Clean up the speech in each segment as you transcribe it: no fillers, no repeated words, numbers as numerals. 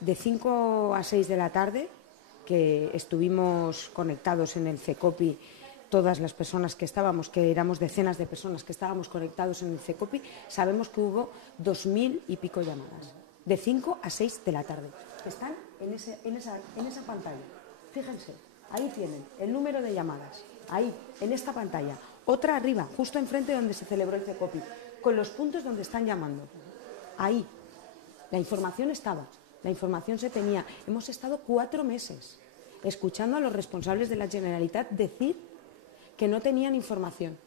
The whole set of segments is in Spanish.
de 5 a 6 de la tarde, que estuvimos conectados en el CECOPI, todas las personas que estábamos, que éramos decenas de personas que estábamos conectados en el CECOPI, sabemos que hubo 2000 y pico llamadas, de 5 a 6 de la tarde, que están en esa pantalla. Fíjense, ahí tienen el número de llamadas, ahí, en esta pantalla. Otra arriba, justo enfrente donde se celebró el CECOPI, con los puntos donde están llamando. Ahí, la información estaba, la información se tenía. Hemos estado 4 meses escuchando a los responsables de la Generalitat decir que no tenían información,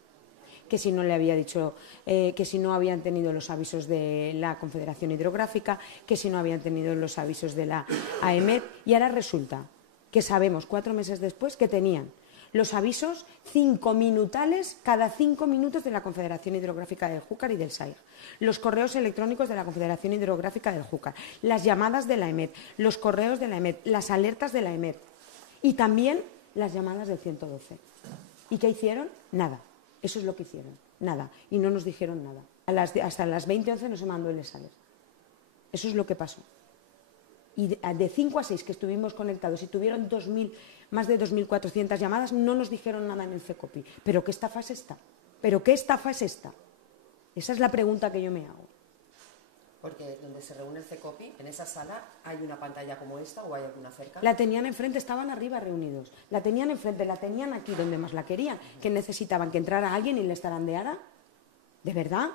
que si no le había dicho, que si no habían tenido los avisos de la Confederación Hidrográfica, que si no habían tenido los avisos de la AEMET, y ahora resulta que sabemos 4 meses después que tenían los avisos 5 minutales cada 5 minutos de la Confederación Hidrográfica del Júcar y del SAIG, los correos electrónicos de la Confederación Hidrográfica del Júcar, las llamadas de la EMET, los correos de la EMET, las alertas de la EMET y también las llamadas del 112. ¿Y qué hicieron? Nada. Eso es lo que hicieron. Nada. Y no nos dijeron nada. Hasta las 20:11 no se mandó el ESALER. Eso es lo que pasó. Y de 5 a 6 que estuvimos conectados y tuvieron más de 2.400 llamadas, no nos dijeron nada en el CECOPI. ¿Pero qué estafa es esta? ¿Pero qué estafa es esta? Esa es la pregunta que yo me hago. Porque donde se reúne el CECOPI, en esa sala, ¿hay una pantalla como esta o hay alguna cerca? La tenían enfrente, estaban arriba reunidos. La tenían enfrente, la tenían aquí donde más la querían. ¿Que necesitaban? ¿Que entrara alguien y les zarandeara? ¿De verdad?